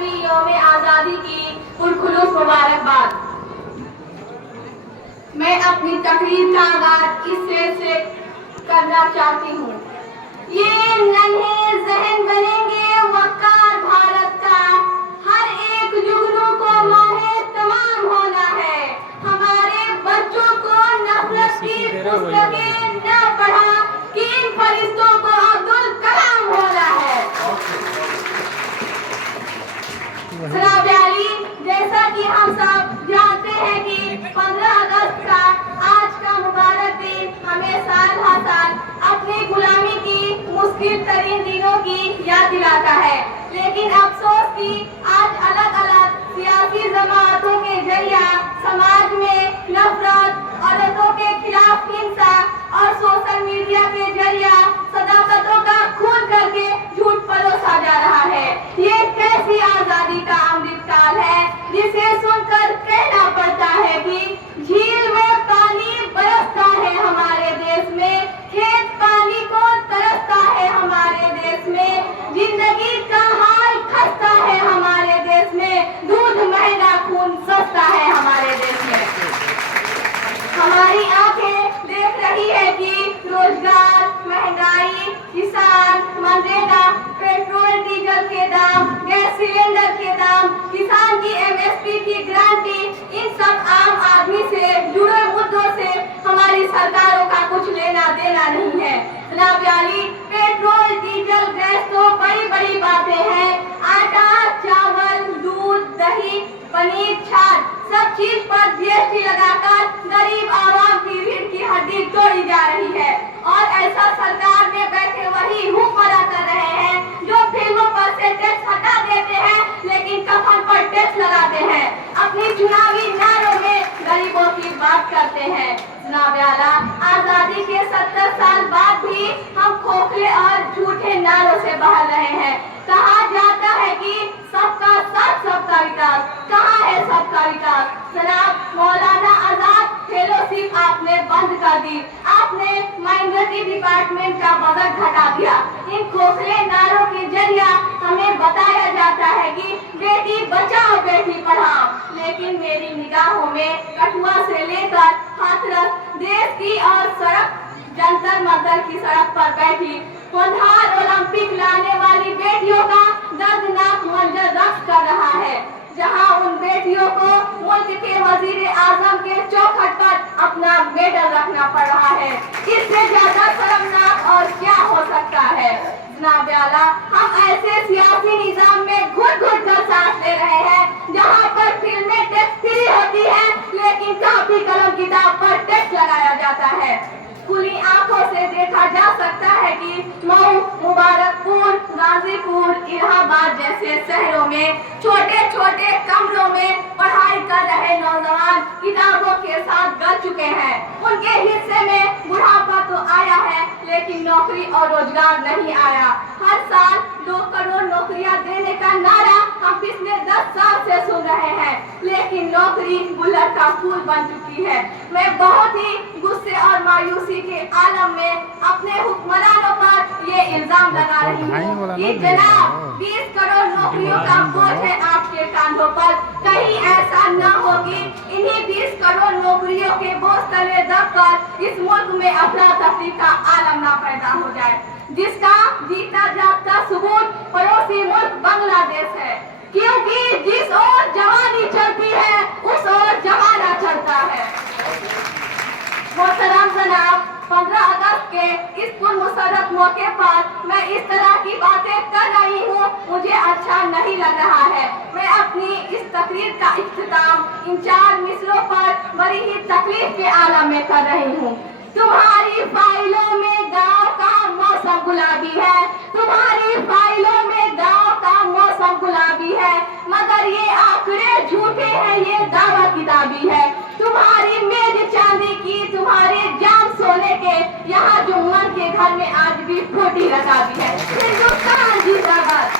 75वीं यौम आज़ादी की पुरखुलूस मुबारकबाद। मैं अपनी तकरीर का आगाज इस शेर से करना चाहती हूँ। ये नन्हे ज़हन बनेंगे वक़्त भारत का, हर एक जुगनू को माहे तमाम होना है। हमारे बच्चों को नफरत की पुस्तकें न पढ़ा कि इन फरिश्तों को अब्दुल कलाम होना है। जनाब आली, जैसा कि हम सब जानते हैं कि 15 अगस्त का आज का मुबारक दिन हमें साल हर साल अपनी गुलामी की मुश्किल तरीन दिनों की याद दिलाता है। लेकिन अफसोस कि आज अलग अलग सियासी जमातों के जरिया समाज में नफरत, औरतों के खिलाफ हिंसा और सोशल मीडिया के जरिया सदाकतों का खून करके झूठ परोसा जा रहा है। ये कैसी आजादी का अमृत काल है जिसे सुनकर कहना पड़ता है कि झील में पानी बरसता है हमारे देश में, खेत पानी को तरसता है हमारे देश में, जिंदगी का हाल खस्ता है हमारे देश में, दूध महंगा खून सस्ता है हमारे देश में। हमारी आंखें देख रही है कि रोजगार, महंगाई, किसान, मनरेगा, पेट्रोल डीजल के दाम, गैस सिलेंडर के दाम, किसान की एमएसपी की गारंटी, इन सब आम आदमी से जुड़े मुद्दों से हमारी सरकारों का कुछ लेना देना नहीं है। जनाब आली, पेट्रोल डीजल गैस तो बड़ी बड़ी बातें हैं, आटा, चावल, दूध, दही, पनीर, छाछ, सब चीज पर जीएसटी लगाकर गरीब आवाम की रीढ़ की हड्डी तोड़ी जा रही है। और ऐसा सरकार में बैठे वही हुक्मरान कर रहे हैं जो फिल्मों पर से टैक्स हटा देते हैं लेकिन कफन पर टैक्स लगाते हैं, अपनी चुनावी नारों में गरीबों की बात करते हैं। जनाब आला, आजादी के 70 साल बाद भी हम खोखले और झूठे नारों से बहल रहे हैं। कहा जाता है कि सबका साथ सबका विकास, कहाँ है सबका विकास? जनाब मौलाना आजाद फेलोशिप आपने बंद कर दी, आपने माइनॉरिटी डिपार्टमेंट का बजट घटा दिया। इन खोखले नारों के जरिया हमें बताया जाता है कि बेटी बचाओ बेटी पढ़ाओ, लेकिन मेरी निगाहों में कठुआ से लेकर हाथरस देश की और सड़क जंतर मंतर की सड़क पर बैठी होनहार ओलंपिक लाने वाली बेटियों का दर्दनाक मंजर रक्स कर रहा है, जहां उन बेटियों को मुल्क के वजीर आजम के चौखट पर अपना मेडल रखना पड़ रहा है। इससे ज्यादा शर्मनाक और क्या हो सकता है? जनाब आला, हम ऐसे सियासी निजाम में घुट घुट कर सांस ले रहे हैं जहां पर फिल्में टैक्स फ्री होती है लेकिन कॉपी कलम किताब पर टैक्स लगाया जाता है। खुली आंखों से देखा जा सकता है कि मऊ, मुबारकपुर, गाजीपुर, इलाहाबाद जैसे शहरों में छोटे छोटे कमरों में पढ़ाई कर रहे नौजवान किताबों के साथ गल चुके हैं। उनके हिस्से में बुढ़ापा तो आया है लेकिन नौकरी और रोजगार नहीं आया। हर साल 2 करोड़ नौकरियां देने का नारा हम पिछले 10 साल से सुन रहे हैं, लेकिन नौकरी गुल्लक का फूल बन चुकी है। मैं बहुत ही गुस्से और मायूसी के आलम में अपने हुक्मरानों पर ये इल्जाम लगा रही हूँ कि जनाब 20 करोड़ नौकरियों का बोझ है आपके कांधों पर, कहीं ऐसा न हो कि इन्हीं 20 करोड़ नौकरियों के बोझ तले दबकर इस मुल्क में अफरा तफरी का आलम ना पैदा हो जाए, जिसका जीता जागता सबूत पड़ोसी मुल्क बांग्लादेश है। क्योंकि जिस ओर जवानी चलती है उस ओर जमाना चलता है। मोहतरम जनाब, 15 अगस्त के इस पुरमुशर्रफ मौके पर मैं इस तरह की बातें कर रही हूँ, मुझे अच्छा नहीं लग रहा है। मैं अपनी इस तकरीर का इख्तिताम इन 4 मिसरों पर बड़ी ही तकलीफ के आलम में कर रही हूँ। तुम्हारी फाइलों में गाँव का मौसम गुलाबी है, तुम्हारी फाइलों में गाँव का मौसम गुलाबी है, मगर ये आंकड़े झूठे हैं, ये दावा किताबी है। तुम्हारी मेज चांदी की, तुम्हारे जाम सोने के, यहाँ जुम्मन के घर में आज भी खोटी रकाबी है। हिंदुस्तान जिंदाबाद।